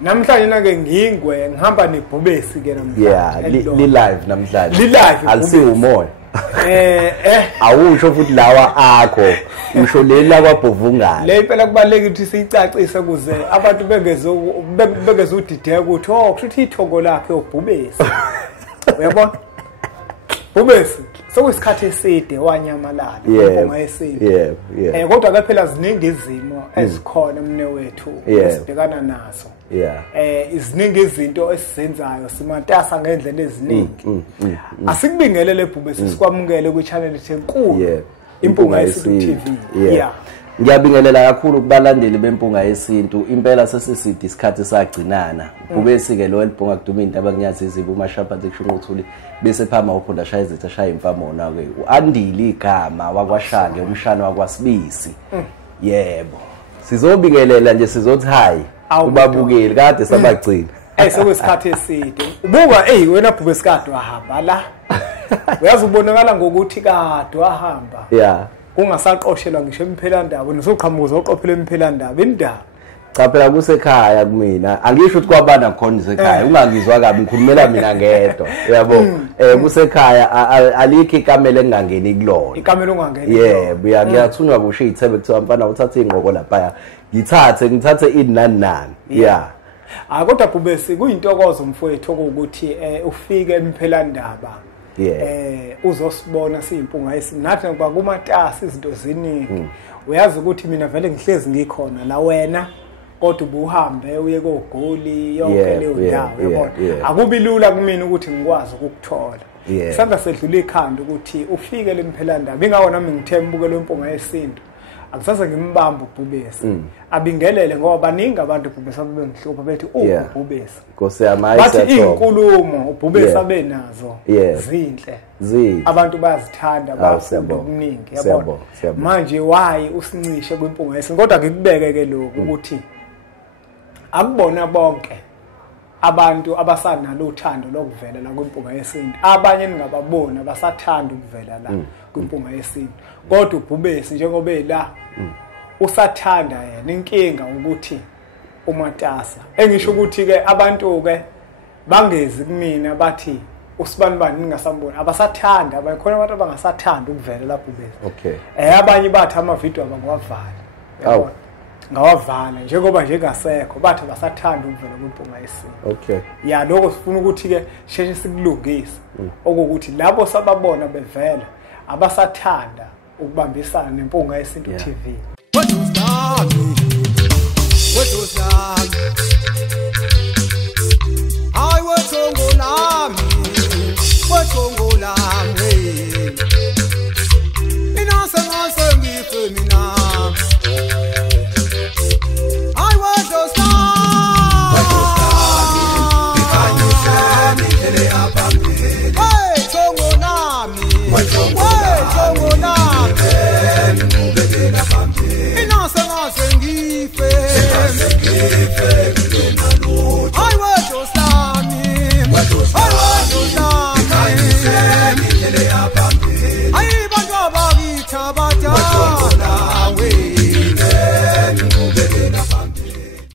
namhlanje nake ngingwe ngihamba neBhubesi ke namhlanje. Yeah, li live namhlanje. Li live. Alisi umoya. Awusho futhi lawa akho. Usho lela kwaBhovungane. Le impela kubaleka ukuthi siyicacise kuze abantu bengezudideka ukuthi kushuthi ithongo lakhe uBhubesi. Uyabona? Bhubesi sokuyisikhathi eside wanyamalala ngomphunga eside. Kodwa ke phela ziningi izimo ezikhona mnewethu esibhekana nazo. Iziningi izinto esizenzayo simatasa ngendlela eziningi. Asikubingelele Bhubesi sikwamukele ku channel ethu enkulu Impunga Yesintu TV. Ngiyabingelela kakhulu kubalandeli bempunga yesintu. Impela sesisidi isikhathi sagcinana. Bhubesi ke lo elibhonga kuduma indaba kunyazi izibu uMashapati kushunquthuli bese phama uphonda shaya izetha shaya imfamona ke. Uandile igama wakwaShange umshana wakwaSibisi. Yebo. Sizobingelela nje sizothi hayi ubabukeli kade sabagcina. Sokwesikhathi eside. Ubuka wena Bhubesi kade wahamba la. Uyazi ubonakala ngokuthi kade wahamba. Kungasaqoshelwa ngisho emphelandaba nisoqhamuza oqophela emphelandaba indaba cha phela kusekhaya kumina angisho ukuthi kwabana khona isekhaya ungangizwa kabi ngikhulumela mina ngedwa uyabo kusekhaya alikho ikamela engangeni kulona ikamela ungangeni yebo ngiyathunywa kusho izithebe kuthiwa mfana uthathe ingqoko lapha ngithathe inani nani kodwa Bhubesi kuyintokozo mfowethu ukuthi ufike emphelandaba uzosibona siyimpunga yesintu nathi ngoba kumatasa izinto ziningi uyazi ukuthi mina vele ngihlezi ngikhona la wena kodwa ubuhambe uye koGoli yonke leyo ndawo yabona akubi lula kumina ukuthi ngikwazi ukukuthola isandla sedlula ikhanda ukuthi ufike lemphelandaba ingawo nami ngithembuke lo impunga yesintu akusaze ngimbamba uBhubesi abingelele ngoba baningi abantu uBhubesi abengihlupha bethi uBhubesi Nkosi yami ayisathola bathi inkulumo uBhubesi abenazo zinhle abantu bayazithanda bafunda okuningi yabona manje why usincishe kwimpunga yesintu kodwa ngikubeke ke lokho ukuthi akubona bonke abantu abasanalo uthando lokuvela la kwimpunga yesintu abanye ningababona basathanda ukuvela la kwimpunga yesintu kodwa uBhubesi njengoba la usathanda yena inkinga ukuthi umatasa engisho ukuthi ke abantu ke bangezi kumina bathi usibani bani ningasambona abasathanda bakhona abantu abangasathanda ukuvela la Bhubesi abanye bathi ama video abangawavala yabona ngawavala njengoba nje ngasekho bathi basathanda ukuvela kwimpunga yesintu lokho sifuna ukuthi ke sheshe sikulungise okuthi labo sababona bevela abasathanda ukubambisana nempunga yesintu TV